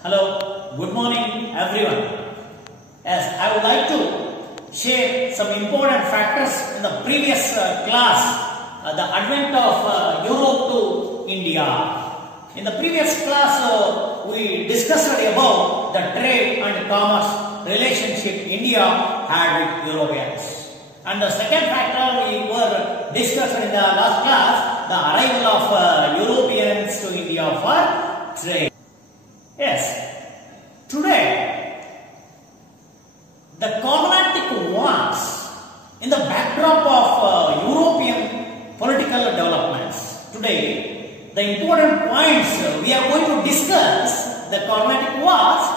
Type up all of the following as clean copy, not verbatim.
Hello, good morning everyone. Yes, I would like to share some important factors in the previous class, the advent of Europe to India. In the previous class, we discussed about the trade and commerce relationship India had with Europeans. And the second factor we were discussed in the last class, the arrival of Europeans to India for trade. Yes, today the Carnatic wars in the backdrop of European political developments. Today, the important points we are going to discuss the Carnatic wars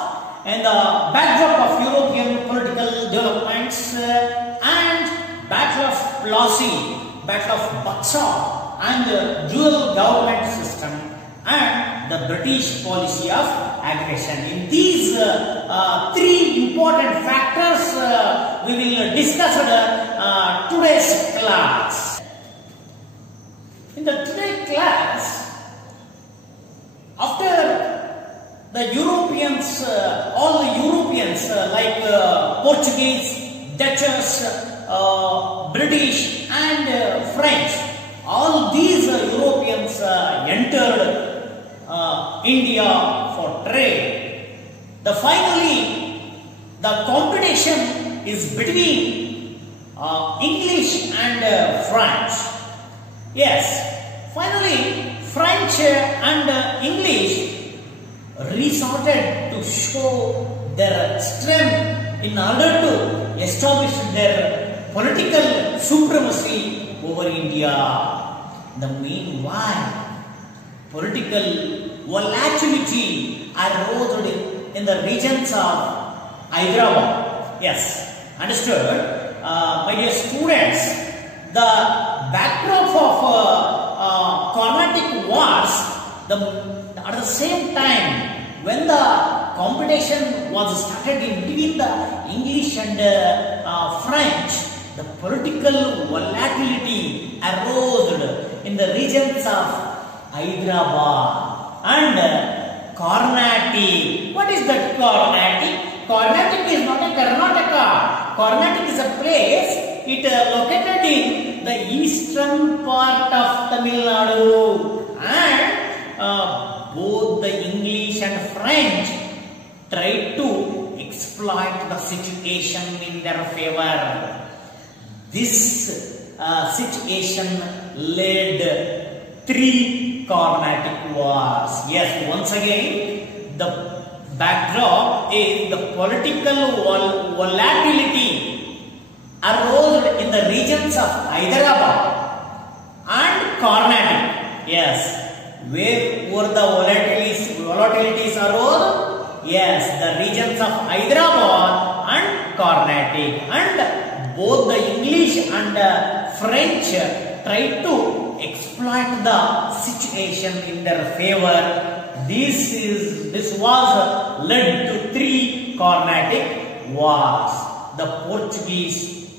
and the backdrop of European political developments and Battle of Plassey, Battle of Buxar and dual government system and the British policy of aggression. In these three important factors we will discuss in today's class. In the today's class, after the Europeans, all the Europeans like Portuguese, Dutch, British and French, all these Europeans entered India for trade. Finally, the competition is between English and French. Yes, finally French and English resorted to show their strength in order to establish their political supremacy over India. The meanwhile, political volatility arose in the regions of Hyderabad. Yes, understood. My dear students, the backdrop of Carnatic wars, at the same time when the competition was started in between the English and French, the political volatility arose in the regions of Hyderabad and Carnatic. What is that Carnatic? Carnatic is not a Karnataka. Carnatic is a place, it located in the eastern part of Tamil Nadu, and both the English and French tried to exploit the situation in their favor. This situation led three Carnatic wars. Yes, once again, the backdrop is the political volatility arose in the regions of Hyderabad and Carnatic. Yes, where were the volatilities arose? Yes, the regions of Hyderabad and Carnatic, and both the English and French tried to exploit the situation in their favor. This was led to three Carnatic wars. The Portuguese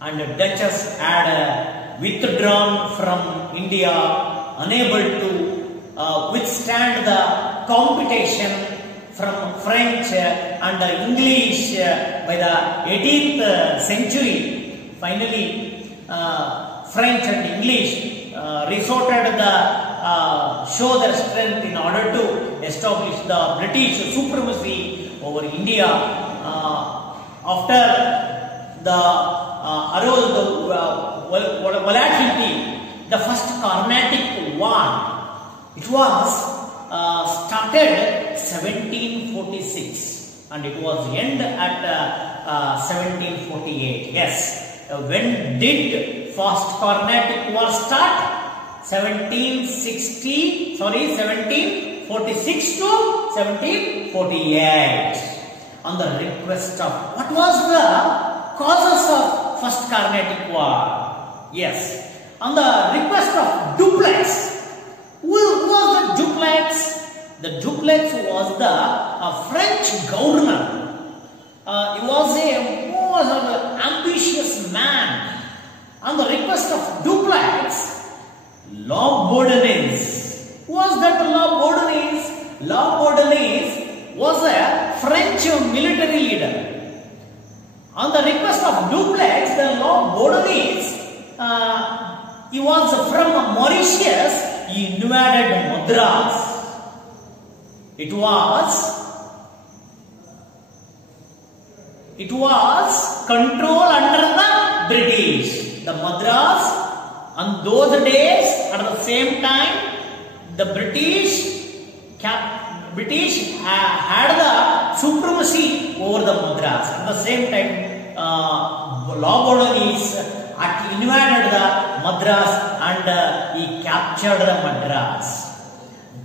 and Dutch had withdrawn from India, unable to withstand the competition from French and English by the 18th century. Finally, French and English resorted show their strength in order to establish the British supremacy over India. After the arose the volatility, the first Carnatic War, it was started 1746 and it was end at 1748. Yes. When did first Carnatic War start? 1746 to 1748. On the request of, what was the causes of first Carnatic War? Yes, on the request of Dupleix. Who was the Dupleix? The Dupleix was the French governor. He was a more ambitious man. On the request of Dupleix, Lord Bourdonnais. Who was that Lord Bourdonnais? Lord Bordelaise was a French military leader. On the request of Dupleix, the Lord Bordelaise, he was from Mauritius, he invaded Madras. It was control under the British. The Madras, on those days, at the same time, the British had the supremacy over the Madras. At the same time, Lord Bordelaise invaded the Madras and he captured the Madras.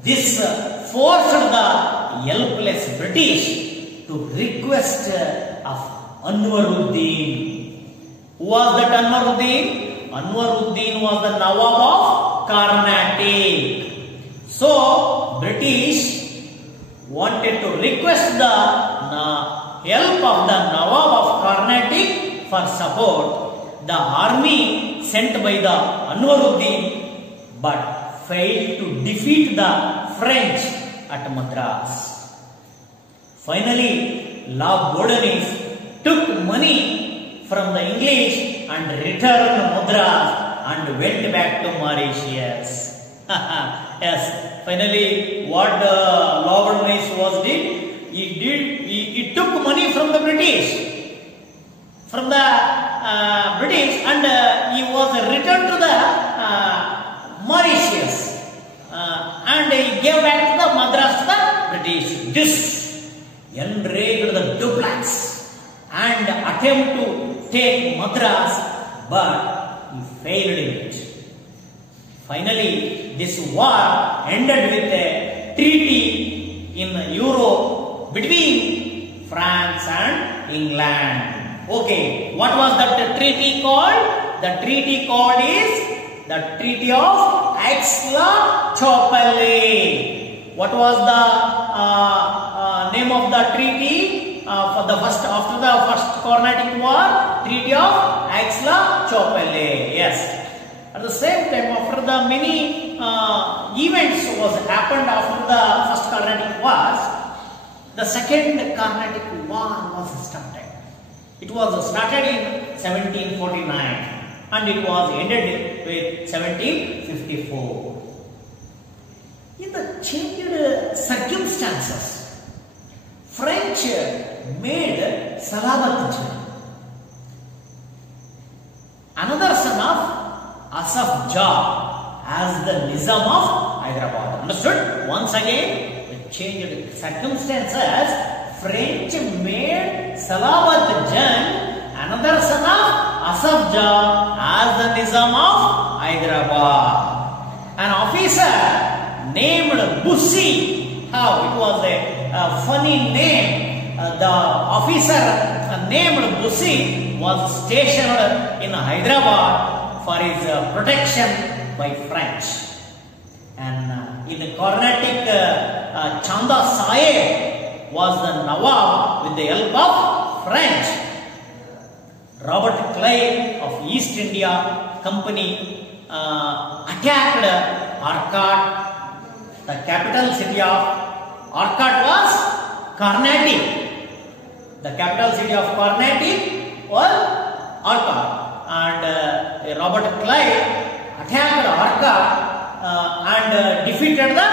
This forced the helpless British to request of Anwaruddin. Who was that Anwaruddin? Anwaruddin was the Nawab of Carnatic. So, British wanted to request the help of the Nawab of Carnatic for support. The army sent by the Anwaruddin but failed to defeat the French at Madras. Finally, Lord Bordelaise took money from the English and returned Madras and went back to Mauritius. Yes, finally what Lord Bordelaise did, he took money from the British, and he was returned to the Mauritius and he gave back to the Madras to the British. This enraged the Dupleix and attempted to take Madras, but he failed in it. Finally, this war ended with a treaty in Europe between France and England. Okay, what was that treaty called? The treaty called is the Treaty of Aix-la-Chapelle. What was the name of the treaty after the first Carnatic War? Treaty of Aix-la-Chapelle. Yes. At the same time, after the many events happened after the first Carnatic Wars, the second Carnatic War was started. It was started in 1749 and it was ended with 1754. In the changed circumstances, French made Salabat Jan, another son of Asaf Jah, as the Nizam of Hyderabad. Understood? Once again, the changed circumstances, French made Salabat Jan, another son of Asaf Jah, as the Nizam of Hyderabad. An officer named Bussi, how it was a funny name. The officer named Bussi was stationed in Hyderabad for his protection by French. And in the Carnatic, Chanda Sahib was the Nawab with the help of French. Robert Clive of East India Company attacked Arcot. The capital city of Arcot was Carnatic. The capital city of Carnatic was Arcot. And Robert Clive attacked Arcot and defeated the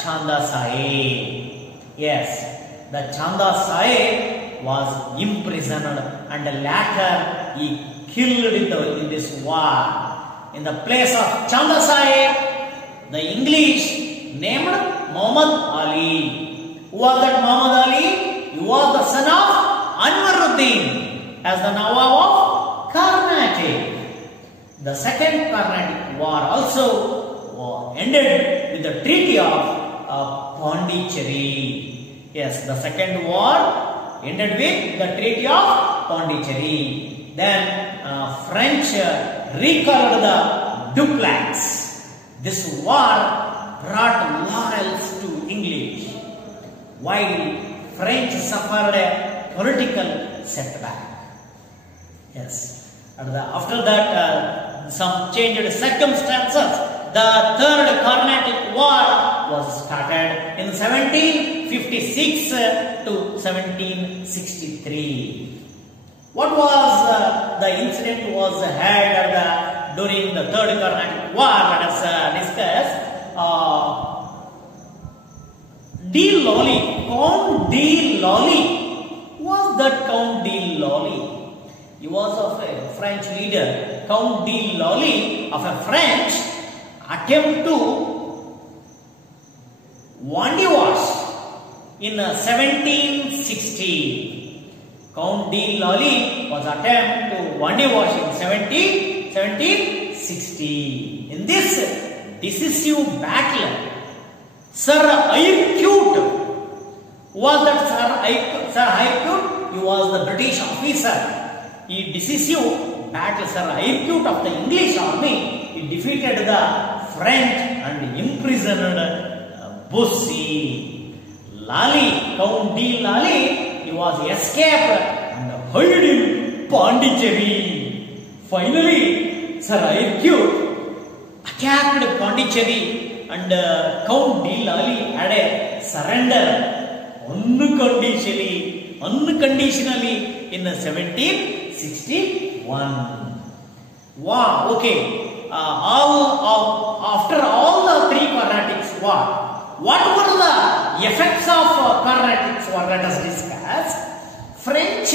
Chanda Sahib. Yes. The Chanda Sahib was imprisoned and later he killed in this war. In the place of Chanda Sahib, the English named Muhammad Ali. Who was that Muhammad Ali? He was the son of Anwaruddin as the Nawab of Carnatic. The second Carnatic War also ended with the Treaty of Pondicherry. Yes, the second war ended with the Treaty of Pondicherry. Then French recalled the Dupleix. This war brought laurels to English, while French suffered a political setback. Yes, and after that some changed circumstances. The third Carnatic War was started in 1756 to 1763. What was the incident was held during the Third Carnatic War? Let us discuss. D. Lolly, Count D. Lolly. Was that Count D. Lolly? He was of a French leader. Count D. Lolly of a French attempt to Wandiwash in 1760. Count D. Lolly was attempt to Wandiwash in 1760. In this decisive battle, Sir Ayrcute was that Sir Ayrcute. He was the British officer. He decisive battle Sir Ayrcute of the English army. He defeated the French and imprisoned Bussy. Lally, Count D. Lally, he was escaped and hid in Pondicherry. Finally, Sir Ayrcute attacked Pondicherry and Count D. Lally had a surrender unconditionally in 1761. Wow, okay. After all the three Carnatics war, what were the effects of Carnatics war? Let us discuss. French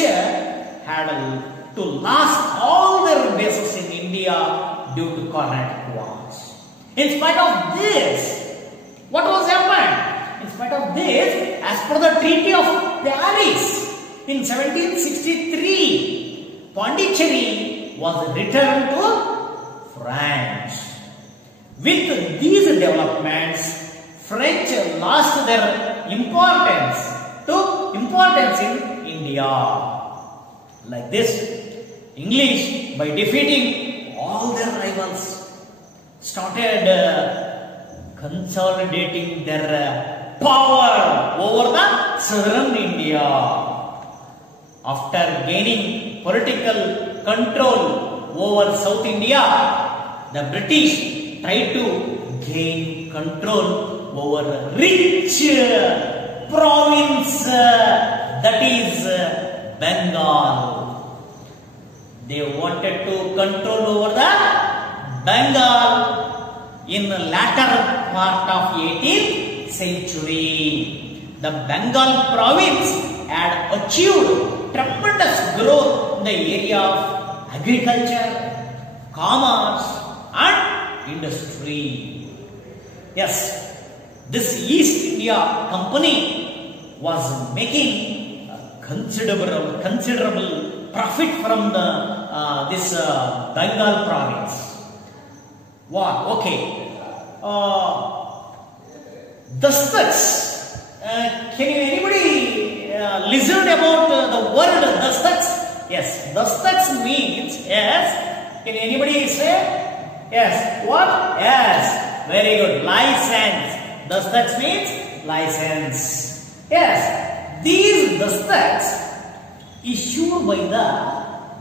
had to lose all their bases in India due to Carnatic wars. In spite of this, what was happened? In spite of this, as per the Treaty of Paris in 1763, Pondicherry was returned to France. With these developments, French lost their importance in India. Like this, English, by defeating all their rivals, started consolidating their power over the southern India. After gaining political control over South India, the British tried to gain control over rich province, that is Bengal. They wanted to control over the Bengal in the latter part of 18th century. The Bengal province had achieved tremendous growth in the area of agriculture, commerce and industry. Yes, this East India Company was making considerable profit from this Bengal province. Wow, okay. Dastaks. Can you anybody listen about the word Dastaks? Yes, Dastaks means, yes. Can anybody say? Yes. What? Yes. Very good. License. Dastaks means license. Yes. These Dastaks issued by the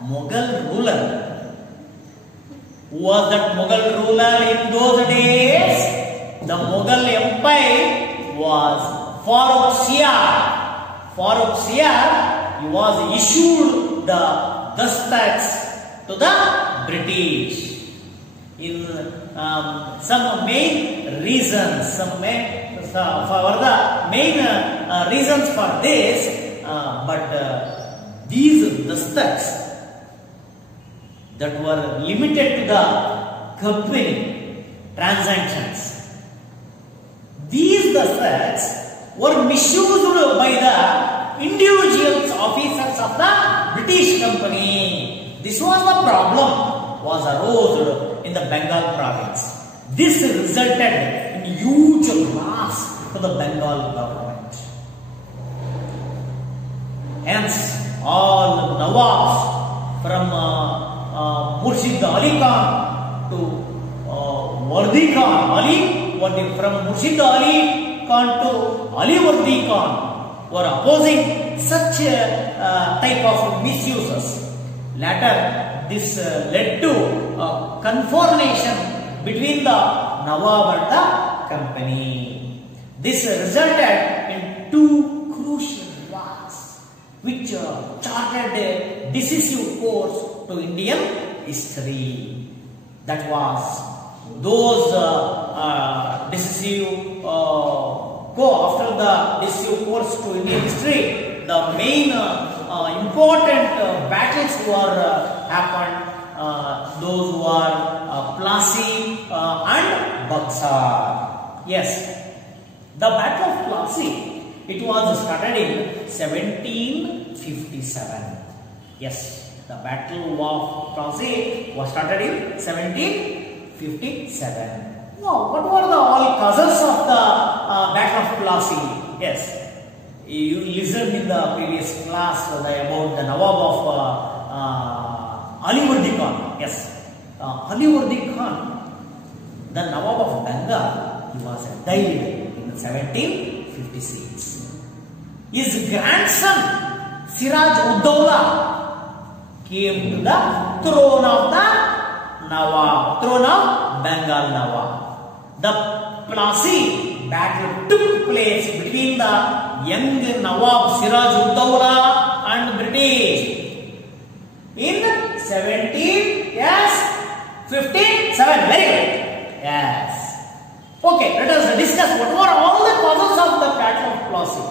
Mughal ruler. Who was that Mughal ruler in those days? The Mughal Empire was Farrukh Siyar. Farrukh Siyar, he was issued the Dastaks to the British. In some main reasons, reasons for this, but these Dastaks that were limited to the company transactions. These Dastaks were misused by the individuals, officers of the British company. This was the problem was arose in the Bengal province. This resulted in huge loss to the Bengal government. Hence, all Nawabs from Murshid Ali Khan to Wardi Khan, from Murshid Ali Khan to Ali Wardi Khan were opposing such type of misuses. Later, this led to confrontation between the Nawab and the company. This resulted in two crucial wars which charted a decisive course to Indian history. That was those decisive after the decisive course to Indian history, the main important battles were happened. Those who are Plassey and Buxar. Yes, the Battle of Plassey, it was started in 1757. Yes, the Battle of Plassey was started in 1757. Now, what were the all causes of the Battle of Plassey? Yes, you listened in the previous class about the Nawab of Aliwardi Khan. Yes, Aliwardi Khan, the Nawab of Bengal, he was died in 1756. His grandson Siraj Uddaulah came to the throne of the Nawab, throne of Bengal Nawab. The Plassey battle took place between the young Nawab Siraj Uddaulah and British in 1757. Very good. Yes. Okay, let us discuss what were all the causes of the Battle of Plassey.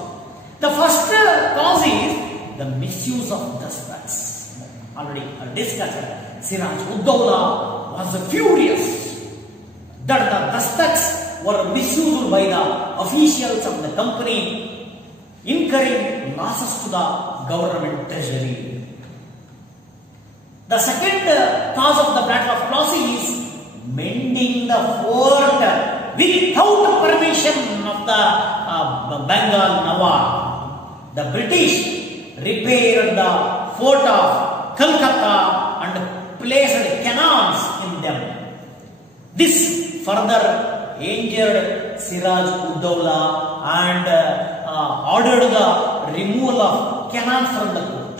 The first cause is the misuse of despots. Already discussed. Siraj Uddaulah was furious that the despots were misused by the officials of the company, incurring losses to the government treasury. The second cause of the Battle of Plassey is mending the fort without permission of the Bengal Nawab. The British repaired the fort of Calcutta and placed cannons in them. This further injured Siraj Uddaulah and ordered the removal of cannons from the court.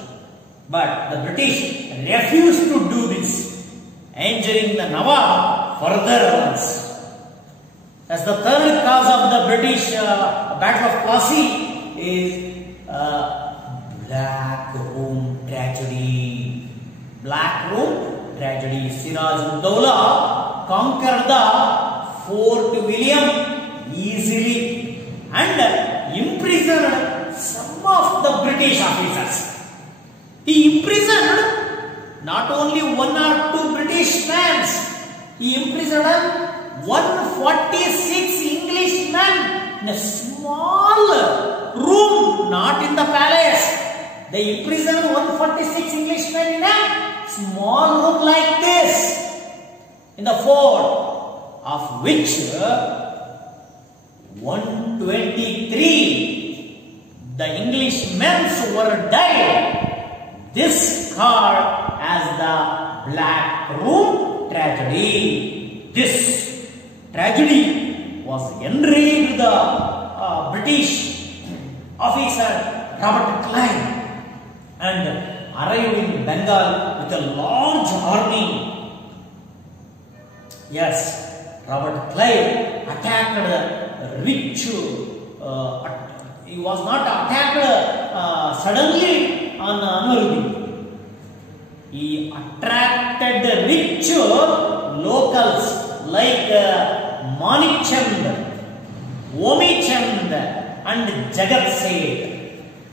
But the British refused to do this, injuring the Nawab further once. As the third cause of the British Battle of Plassey is Black Room tragedy. Black Room tragedy. Siraj Uddaulah conquered the Fort William easily and imprisoned some of the British officers. He imprisoned not only one or two British men, he imprisoned 146 Englishmen in a small room, not in the palace. They imprisoned 146 Englishmen in a small room like this in the fort, of which 123 the Englishmen were died. This called as the Black Room tragedy. This tragedy was enraged the British officer Robert Clive and arrived in Bengal with a large army. Yes, Robert Clive attacked the rich. He was not attacked suddenly on Anurudi. He attracted the rich locals like Manik Chand, Omi Chand and Jagat Seth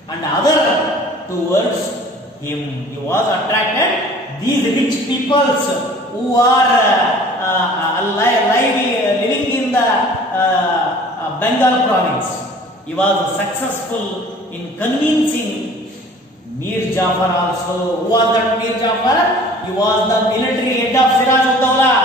and other towards him. He was attracted these rich peoples who are living in the Bengal province. He was successful in convincing Mir Jafar also. Who was that Mir Jafar? He was the military head of Siraj Uddaulah.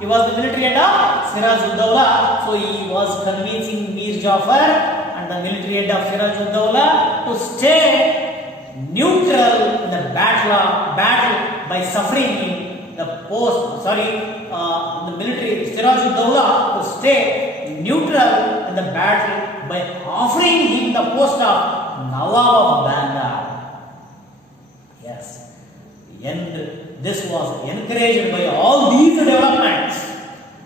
He was the military head of Siraj Uddaulah. So he was convincing Mir Jafar and the military head of Siraj Uddaulah to stay neutral in the battle by suffering in the the military Siraj Uddaulah to stay neutral in the battle by offering him the post of Nawab of Bengal. Yes, and this was encouraged by all these developments.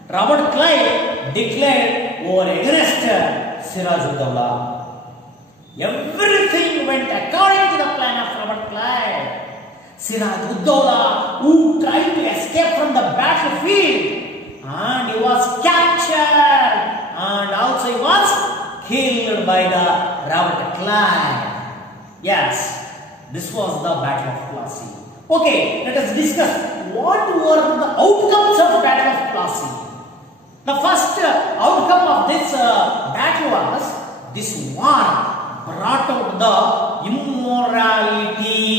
Robert Clive declared war against Siraj-ud-Dawla. Everything went according to the plan of Robert Clive. Siraj-ud-Dawla, who tried to escape from the battlefield, and he was captured, and also he was killed by the Robert Clive. Yes, this was the Battle of Plassey. Okay, let us discuss what were the outcomes of Battle of Plassey. The first outcome of this battle was this war brought out the immorality,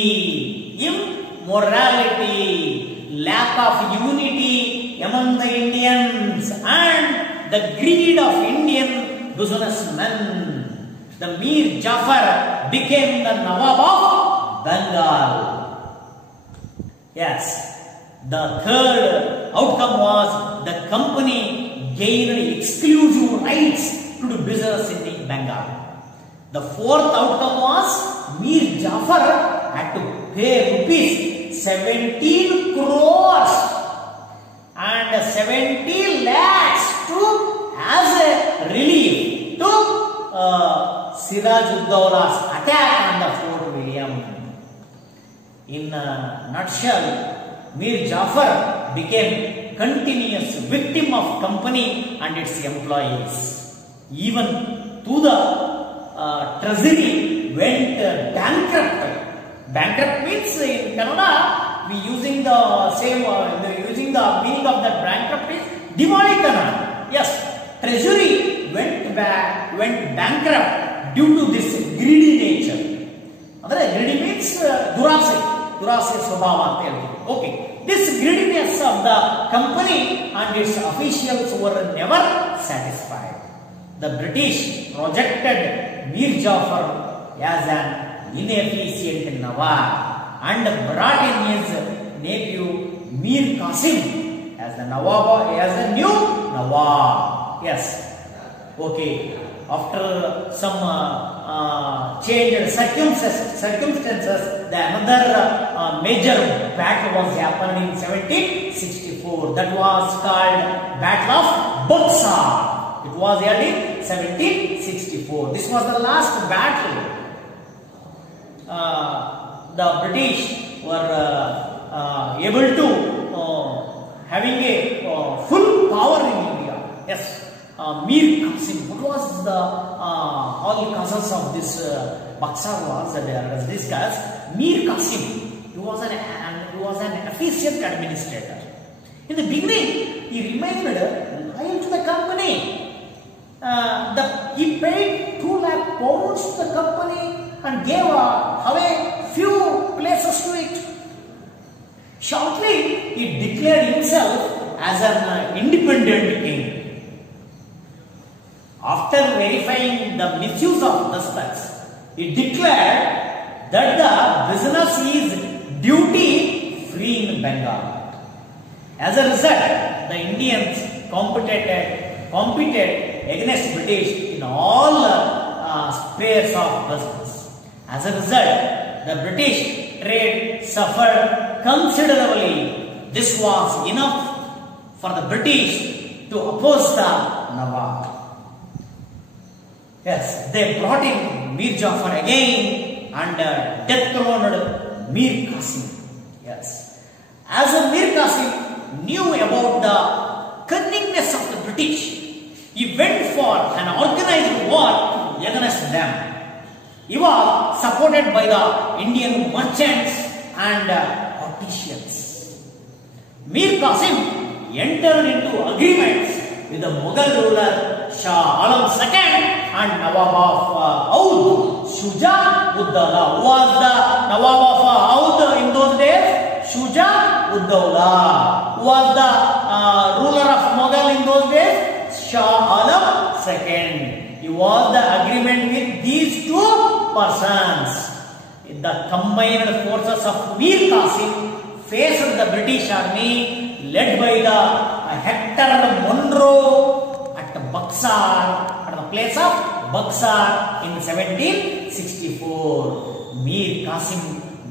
lack of unity among the Indians, and the greed of Indian businessmen. The Mir Jafar became the Nawab of Bengal. Yes, the third outcome was the company gained exclusive rights to do business in Bengal. The fourth outcome was Mir Jafar had to pay rupees 17 crores and 70 lakhs to as a relief to Siraj-ud-Dawla's attack on the Fort William. In a nutshell, Mir Jafar became continuous victim of company and its employees. Even to the treasury went bankrupt. Bankrupt means in Kannada we using the same using the meaning of that bankrupt is Divalikana. Yes, treasury went bankrupt due to this greedy nature. Greedy means durase swabhava. Okay, this greediness of the company and its officials were never satisfied. The British projected Mir Jafar as an inefficient Nawab and brought in his nephew Mir Qasim as the Nawab, as a new Nawab. Yes. Okay. After some changed circumstances, another major battle was happened in 1764. That was called Battle of Buxar. It was held in 1764. This was the last battle. The British were able to having a full power in India. Yes. Mir Qasim. What was the all the causes of this Buxar was that was discussed. Mir Qasim, he was an efficient administrator. In the beginning, he remained loyal to the company. He paid 2 lakh pounds to the company and gave away few places to it. Shortly, he declared himself as an independent king. After verifying the misuse of dustards, he declared that the business is duty free in Bengal. As a result, the Indians competed against British in all spheres of business. As a result, the British trade suffered considerably. This was enough for the British to oppose the Nawab. Yes, they brought in Mir Jafar again and dethroned Mir Qasim. Yes, as Mir Qasim knew about the cunningness of the British, he went for an organized war against them. He was supported by the Indian merchants and politicians. Mir Qasim entered into agreements with the Mughal ruler Shah Alam II and Nawab of Oudh, Shuja-ud-Dawla. Who was the Nawab of Oudh in those days? Shuja-ud-Dawla. Who was the ruler of Mughal in those days? Shah Alam II. He was the agreement with these two persons. The combined forces of Mir Qasim faced the British army led by the Hector Munro at Buxar, at the place of Buxar in 1764. Mir Qasim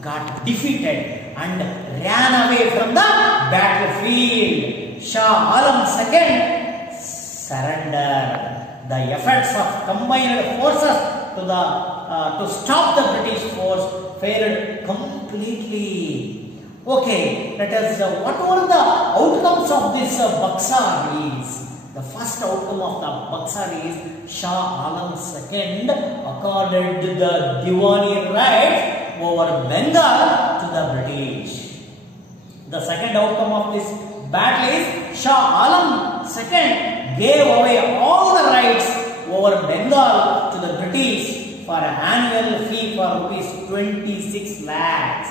got defeated and ran away from the battlefield. Shah Alam II surrendered the efforts of combined forces to stop the British force failed completely. Okay, let us what were the outcomes of this Buxar release? The first outcome of the Buxar is Shah Alam II accorded the Diwani right over Bengal to the British. The second outcome of this battle is Shah Alam II gave away all the rights over Bengal to the British for an annual fee for rupees 26 lakhs.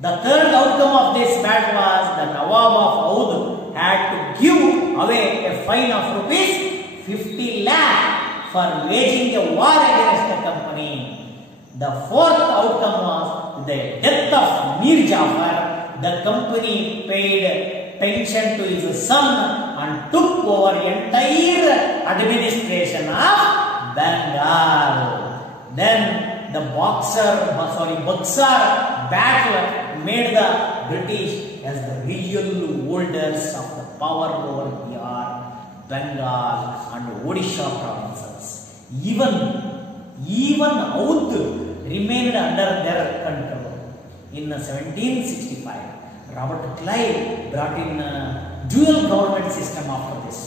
The third outcome of this battle was the Nawab of Oudh had to give away a fine of rupees 50 lakh for waging a war against the company. The fourth outcome was the death of Mir Jafar. The company paid pension to his son and took over entire administration of Bengal. Then the Buxar battle made the British as the regional holders of the power over Bihar, Bengal and Odisha provinces. Even Oudh remained under their control. In 1765, Robert Clive brought in a dual government system after this.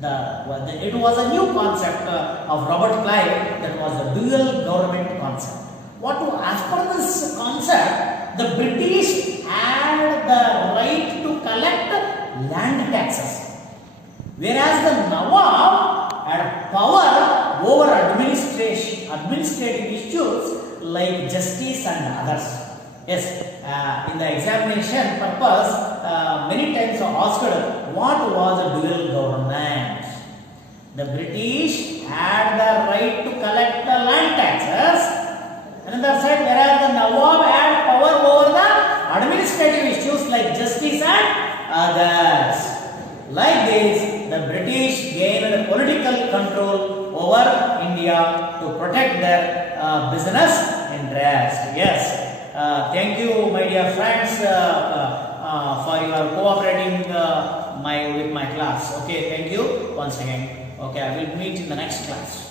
It was a new concept of Robert Clive, that was a dual government concept. As per this concept, the British had the right to collect land taxes, whereas the Nawab had power over administrative issues like justice and others. Yes, in the examination purpose, many times asked what was a dual government. The British had the right to collect the land taxes. Another side, whereas the Nawab had power over the administrative issues like justice and others. Like this, the British gained political control over India to protect their business interest. Yes. Thank you, my dear friends, for your cooperating with my class. Okay, thank you once again. Okay, I will meet in the next class.